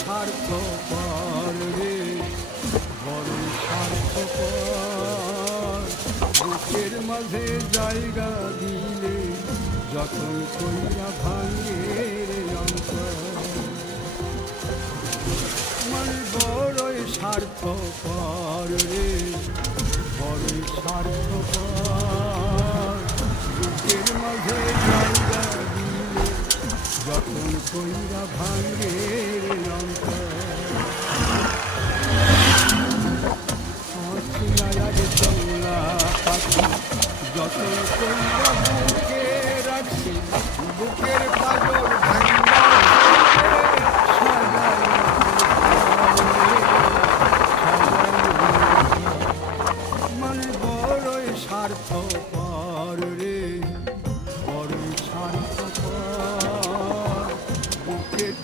স্বার্থপর রে, বড়ই স্বার্থপর। বুকের মাঝে জায়গা দিলে যখন কইরা ভাঙে রে অন্তর। মানে বড়ই স্বার্থপর রে, বড়ই স্বার্থপর। বুকের মাঝে জায়গা দিলে যখন কইরা ভাঙে রে অন্তর। জংলা পাখি যতন কইরা বুকে রাখছি, বুকের পাজর ভাঙ্গা মানে বড়ই স্বার্থপর রে, বড়ই স্বার্থপর। বুকের